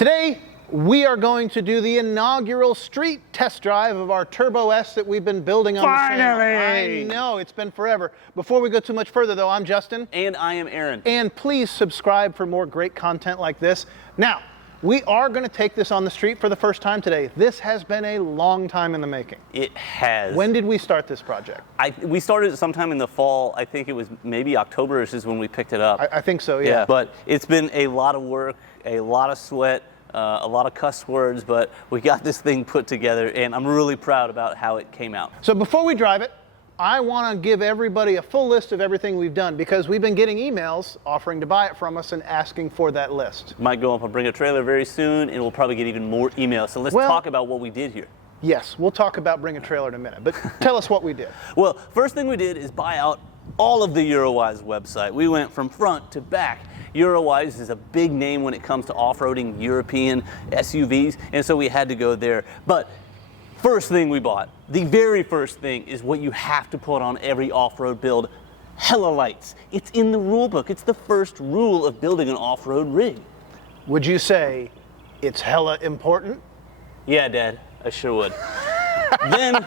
Today, we are going to do the inaugural street test drive of our Turbo S that we've been building on the channel. I know, it's been forever. Before we go too much further though, I'm Justin. And I am Aaron. And please subscribe for more great content like this. Now, we are going to take this on the street for the first time today. This has been a long time in the making. It has. When did we start this project? We started sometime in the fall. I think it was maybe October-ish is when we picked it up. I think so, yeah. But it's been a lot of work, a lot of sweat, a lot of cuss words, but we got this thing put together, and I'm really proud about how it came out. So before we drive it, I want to give everybody a full list of everything we've done because we've been getting emails offering to buy it from us and asking for that list. Might go up and bring a trailer very soon, and we'll probably get even more emails. So let's talk about what we did here. Yes, we'll talk about bring a trailer in a minute, but tell us what we did. Well, first thing we did is buy out all of the Eurowise website. We went from front to back. Eurowise is a big name when it comes to off-roading European SUVs, and so we had to go there. But first thing we bought, the very first thing, is what you have to put on every off-road build: hella lights. It's in the rule book. It's the first rule of building an off-road rig. Would you say it's hella important? Yeah, Dad, I sure would. Then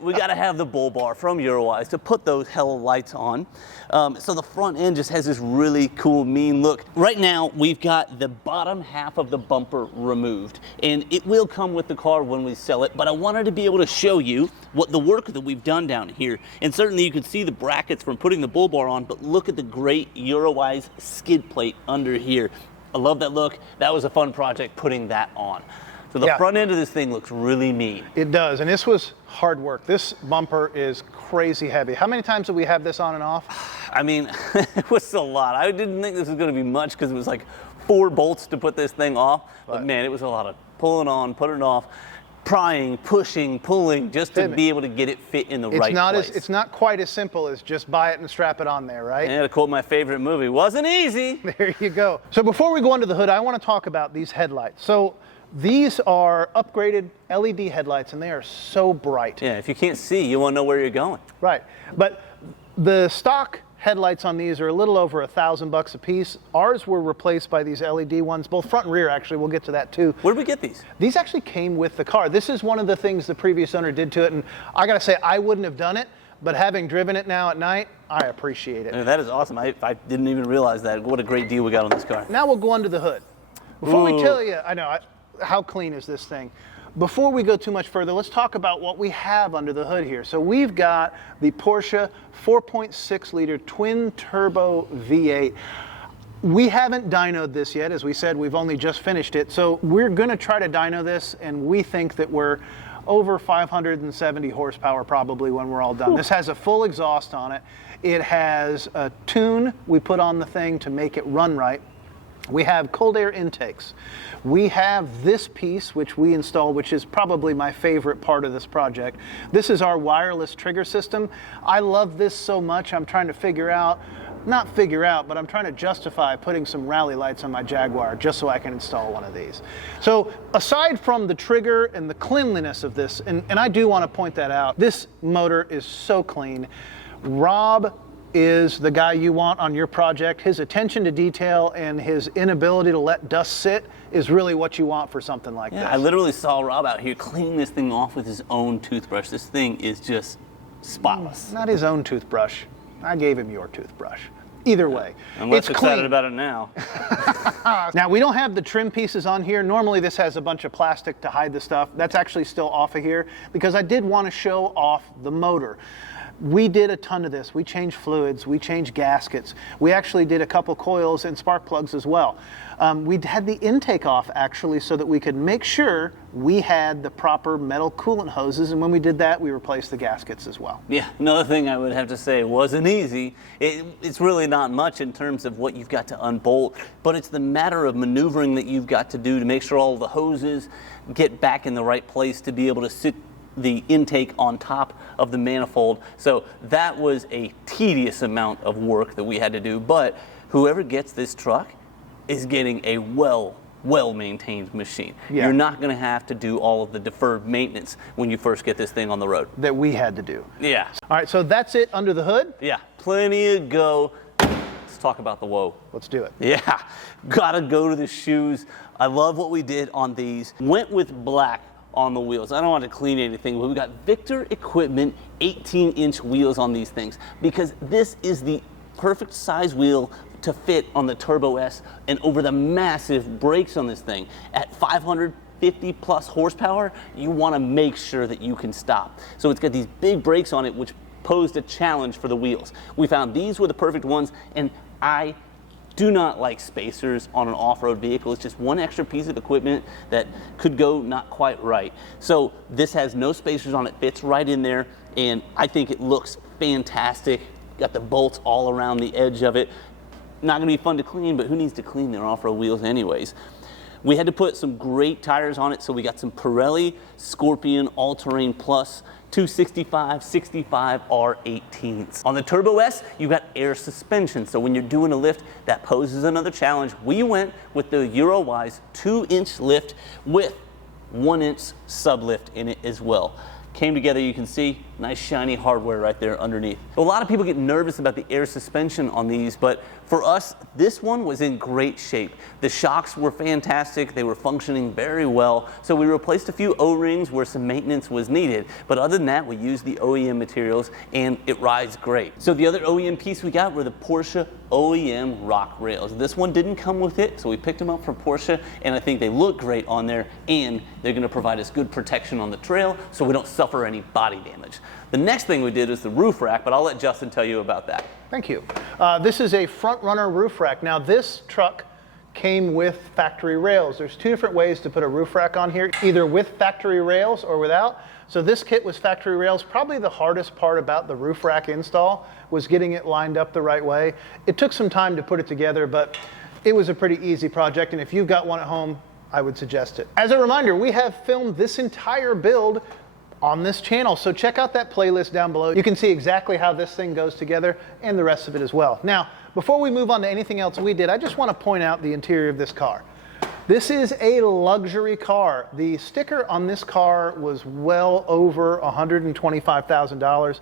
we got to have the bull bar from Eurowise to put those hella lights on. So the front end just has this really cool, mean look. Right now, we've got the bottom half of the bumper removed, and it will come with the car when we sell it, but I wanted to be able to show you what the work that we've done down here. And certainly you can see the brackets from putting the bull bar on, but look at the great Eurowise skid plate under here. I love that look. That was a fun project putting that on. So the front end of this thing looks really mean. It does, and this was hard work. This bumper is crazy heavy. How many times did we have this on and off? I mean, it was a lot. I didn't think this was going to be much because it was like 4 bolts to put this thing off. But man, it was a lot of pulling on, putting it off, prying, pushing, pulling, just to be able to get it fit in the right place. It's not quite as simple as just buy it and strap it on there, right? And to quote my favorite movie, wasn't easy. There you go. So before we go under the hood, I want to talk about these headlights. So these are upgraded LED headlights, and they are so bright. Yeah, if you can't see, you won't know where you're going. Right, but the stock headlights on these are a little over $1,000 a piece. Ours were replaced by these LED ones, both front and rear, actually. We'll get to that too. Where did we get these? These actually came with the car. This is one of the things the previous owner did to it, and I gotta say, I wouldn't have done it, but having driven it now at night, I appreciate it. That is awesome. I didn't even realize that. What a great deal we got on this car. Now we'll go under the hood. Before we tell you, how clean is this thing? Before we go too much further, let's talk about what we have under the hood here. So we've got the Porsche 4.6 liter twin turbo V8. We haven't dynoed this yet. As we said, we've only just finished it. So we're gonna try to dyno this, and we think that we're over 570 horsepower probably when we're all done. This has a full exhaust on it. It has a tune we put on the thing to make it run right. We have cold air intakes. We have this piece, which we installed, which is probably my favorite part of this project. This is our wireless trigger system. I love this so much, I'm trying to but I'm trying to justify putting some rally lights on my Jaguar just so I can install one of these. So aside from the trigger and the cleanliness of this, and I do want to point that out, this motor is so clean. Rob is the guy you want on your project. His attention to detail and his inability to let dust sit is really what you want for something like this. I literally saw Rob out here cleaning this thing off with his own toothbrush. This thing is just spotless. Not his own toothbrush. I gave him your toothbrush. Either way, I'm less excited clean. about it now. Now, we don't have the trim pieces on here. Normally, this has a bunch of plastic to hide the stuff. That's actually still off of here because I did want to show off the motor. We did a ton of this. We changed fluids, we changed gaskets. We actually did a couple coils and spark plugs as well. We had the intake off actually so that we could make sure we had the proper metal coolant hoses, and when we did that, we replaced the gaskets as well. Yeah, another thing I would have to say wasn't easy. It's really not much in terms of what you've got to unbolt, but it's the matter of maneuvering that you've got to do to make sure all the hoses get back in the right place to be able to sit the intake on top of the manifold. So that was a tedious amount of work that we had to do, but whoever gets this truck is getting a well-maintained machine. Yeah. You're not going to have to do all of the deferred maintenance when you first get this thing on the road. That we had to do. Yeah. All right, so that's it under the hood? Yeah, plenty of go. Let's talk about the whoa. Let's do it. Yeah, gotta go to the shoes. I love what we did on these. Went with black on the wheels. I don't want to clean anything, but we got Victor Equipment 18-inch wheels on these things because this is the perfect size wheel to fit on the Turbo S and over the massive brakes on this thing. At 550 plus horsepower, you want to make sure that you can stop. So it's got these big brakes on it, which posed a challenge for the wheels. We found these were the perfect ones, and I do not like spacers on an off-road vehicle. It's just one extra piece of equipment that could go not quite right. So this has no spacers on it, fits right in there, and I think it looks fantastic. Got the bolts all around the edge of it. Not gonna be fun to clean, but who needs to clean their off-road wheels anyways? We had to put some great tires on it, so we got some Pirelli Scorpion All-Terrain Plus 265, 65 R18s. On the Turbo S, you got air suspension, so when you're doing a lift, that poses another challenge. We went with the Eurowise 2-inch lift with 1-inch sublift in it as well. Came together, you can see, nice shiny hardware right there underneath. A lot of people get nervous about the air suspension on these, but for us, this one was in great shape. The shocks were fantastic, they were functioning very well, so we replaced a few O-rings where some maintenance was needed, but other than that, we used the OEM materials and it rides great. So the other OEM piece we got were the Porsche OEM rock rails. This one didn't come with it, so we picked them up from Porsche, and I think they look great on there, and they're gonna provide us good protection on the trail so we don't suffer any body damage. The next thing we did is the roof rack, but I'll let Justin tell you about that. Thank you. This is a front runner roof rack. Now this truck came with factory rails. There's two different ways to put a roof rack on here, either with factory rails or without. So this kit was factory rails. Probably the hardest part about the roof rack install was getting it lined up the right way. It took some time to put it together, but it was a pretty easy project, and if you've got one at home, I would suggest it. As a reminder, we have filmed this entire build on this channel, so check out that playlist down below. You can see exactly how this thing goes together and the rest of it as well. Now, before we move on to anything else we did, I just want to point out the interior of this car. This is a luxury car. The sticker on this car was well over $125,000.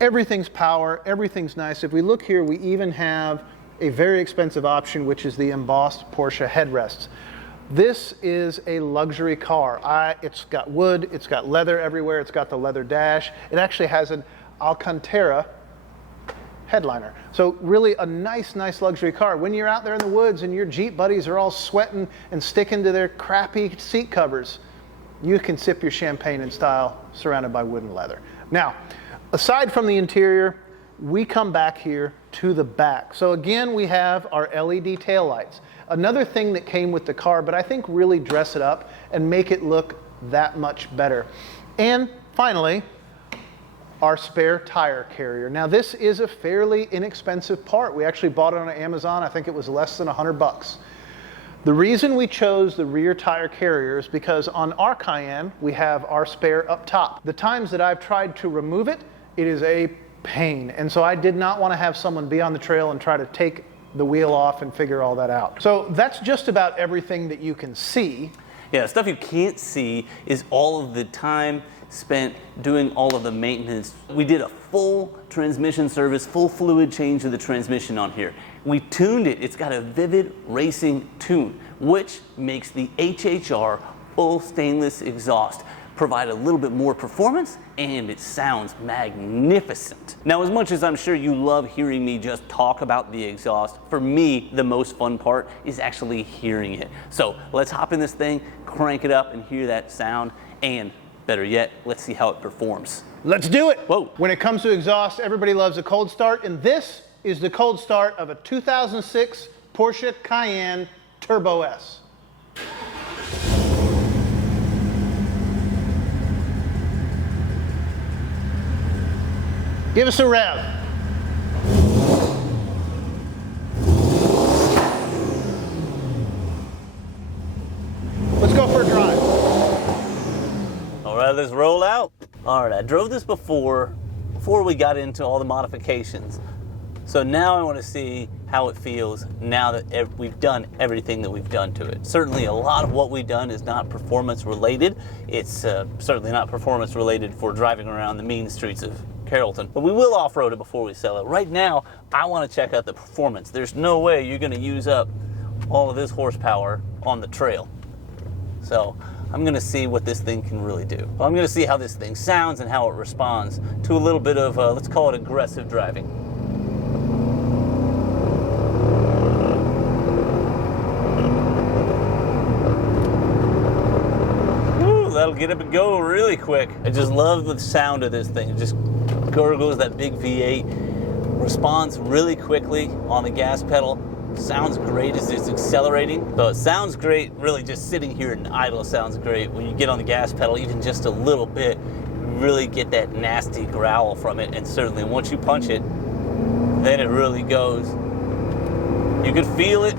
Everything's power, everything's nice. If we look here, we even have a very expensive option, which is the embossed Porsche headrests. This is a luxury car. It's got wood, it's got leather everywhere, it's got the leather dash. It actually has an Alcantara headliner. So really a nice luxury car. When you're out there in the woods and your Jeep buddies are all sweating and sticking to their crappy seat covers, you can sip your champagne in style surrounded by wood and leather. Now, aside from the interior, we come back here to the back. So again, we have our LED taillights. Another thing that came with the car, but I think really dress it up and make it look that much better. And finally, our spare tire carrier. Now this is a fairly inexpensive part. We actually bought it on Amazon. I think it was less than $100. The reason we chose the rear tire carrier is because on our Cayenne, we have our spare up top. The times that I've tried to remove it, it is a pain. And so I did not want to have someone be on the trail and try to take the wheel off and figure all that out. So that's just about everything that you can see. Yeah, stuff you can't see is all of the time spent doing all of the maintenance. We did a full transmission service, full fluid change of the transmission on here. We tuned it. It's got a Vivid Racing tune, which makes the HHR full stainless exhaust provide a little bit more performance, and it sounds magnificent. Now, as much as I'm sure you love hearing me just talk about the exhaust, for me, the most fun part is actually hearing it. So let's hop in this thing, crank it up, and hear that sound, and better yet, let's see how it performs. Let's do it. Whoa. When it comes to exhaust, everybody loves a cold start, and this is the cold start of a 2006 Porsche Cayenne Turbo S. Give us a rev. Let's go for a drive. All right, let's roll out. All right, I drove this before we got into all the modifications. So now I want to see how it feels now that we've done everything that we've done to it. Certainly a lot of what we've done is not performance related. It's certainly not performance related for driving around the mean streets of Carrollton, but we will off-road it before we sell it. Right now, I want to check out the performance. There's no way you're going to use up all of this horsepower on the trail. So I'm gonna see what this thing can really do. Well, I'm gonna see how this thing sounds and how it responds to a little bit of, let's call it aggressive driving. Woo, that'll get up and go really quick. I just love the sound of this thing. It just gurgles, that big V8, responds really quickly on the gas pedal. Sounds great as it's accelerating. So it sounds great, really just sitting here in idle sounds great. When you get on the gas pedal, even just a little bit, you really get that nasty growl from it. And certainly once you punch it, then it really goes. You can feel it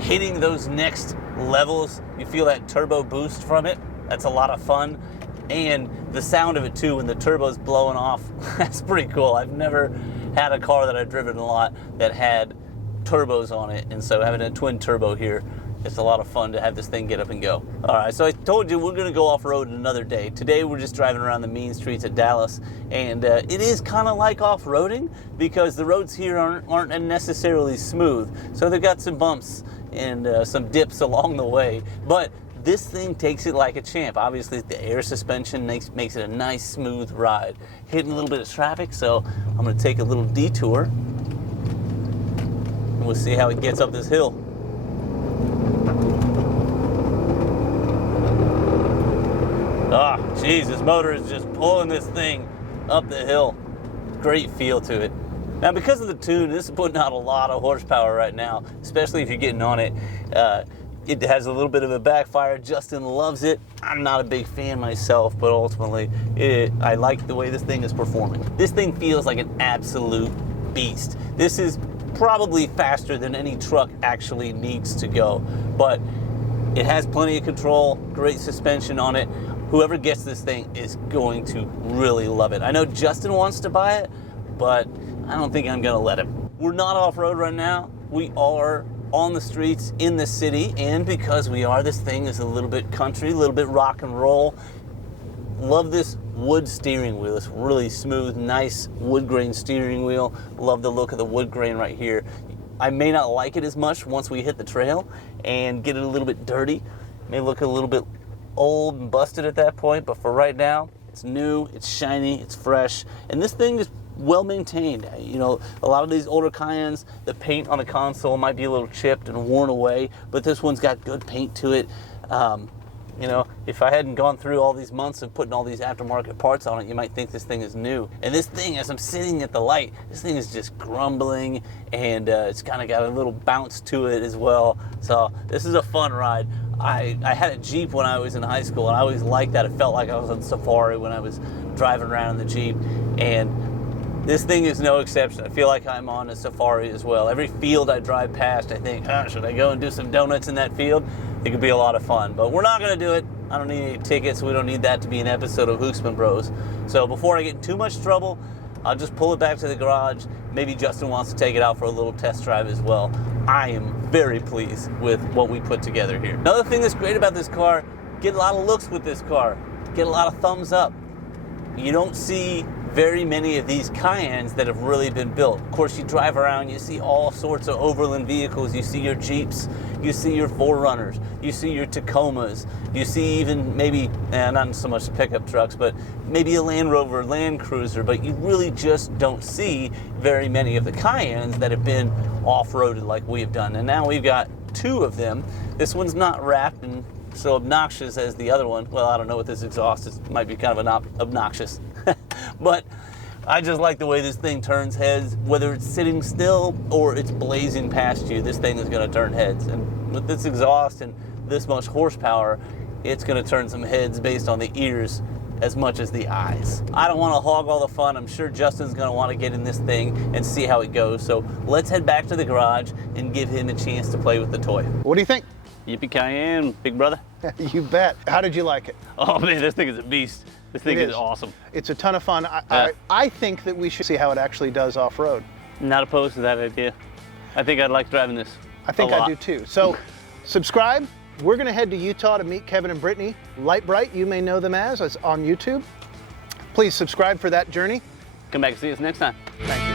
hitting those next levels. You feel that turbo boost from it. That's a lot of fun. And the sound of it too, when the turbo's blowing off, that's pretty cool. I've never had a car that I've driven a lot that had turbos on it, and so having a twin turbo here, it's a lot of fun to have this thing get up and go. All right, so I told you we're gonna go off-road another day. Today we're just driving around the mean streets of Dallas, and it is kind of like off-roading because the roads here aren't necessarily smooth. So they've got some bumps and some dips along the way, but this thing takes it like a champ. Obviously the air suspension makes it a nice smooth ride. Hitting a little bit of traffic, so I'm gonna take a little detour. We'll see how it gets up this hill. Ah, geez, this motor is just pulling this thing up the hill. Great feel to it. Now, because of the tune, this is putting out a lot of horsepower right now, especially if you're getting on it. It has a little bit of a backfire. Justin loves it. I'm not a big fan myself, but ultimately, I like the way this thing is performing. This thing feels like an absolute beast. This is probably faster than any truck actually needs to go, but it has plenty of control, great suspension on it. Whoever gets this thing is going to really love it. I know Justin wants to buy it, but I don't think I'm gonna let him. We're not off-road right now. We are on the streets in the city, and because we are, this thing is a little bit country, a little bit rock and roll. Love this wood steering wheel. It's really smooth, nice wood grain steering wheel. Love the look of the wood grain right here. I may not like it as much once we hit the trail and get it a little bit dirty. May look a little bit old and busted at that point, but for right now, it's new, it's shiny, it's fresh, and this thing is well maintained. You know, a lot of these older Cayennes, the paint on the console might be a little chipped and worn away, but this one's got good paint to it. You know, if I hadn't gone through all these months of putting all these aftermarket parts on it, you might think this thing is new. And this thing, as I'm sitting at the light, this thing is just grumbling, and it's kind of got a little bounce to it as well. So this is a fun ride. I had a Jeep when I was in high school, and I always liked that. It felt like I was on safari when I was driving around in the Jeep. And this thing is no exception. I feel like I'm on a safari as well. Every field I drive past, I think, should I go and do some donuts in that field? It could be a lot of fun, but we're not gonna do it. I don't need any tickets. We don't need that to be an episode of Husman Bros. So before I get in too much trouble, I'll just pull it back to the garage. Maybe Justin wants to take it out for a little test drive as well. I am very pleased with what we put together here. Another thing that's great about this car, get a lot of looks with this car. Get a lot of thumbs up. You don't see very many of these Cayennes that have really been built. Of course, you drive around, you see all sorts of overland vehicles. You see your Jeeps, you see your 4Runners, you see your Tacomas, you see even maybe, not so much pickup trucks, but maybe a Land Rover, Land Cruiser, but you really just don't see very many of the Cayennes that have been off-roaded like we have done. And now we've got two of them. This one's not wrapped and so obnoxious as the other one. Well, I don't know what this exhaust is. It might be kind of obnoxious. But I just like the way this thing turns heads. Whether it's sitting still or it's blazing past you, this thing is going to turn heads. And with this exhaust and this much horsepower, it's going to turn some heads based on the ears as much as the eyes. I don't want to hog all the fun. I'm sure Justin's going to want to get in this thing and see how it goes. So let's head back to the garage and give him a chance to play with the toy. What do you think? Yippee-ki-yay, big brother. You bet. How did you like it? Oh man, this thing is a beast. This thing is awesome. It's a ton of fun. I think that we should see how it actually does off-road. Not opposed to that idea. I think I'd like driving this. I think I do too. So subscribe. We're going to head to Utah to meet Kevin and Brittany. Light Bright, you may know them as on YouTube. Please subscribe for that journey. Come back and see us next time. Thank you.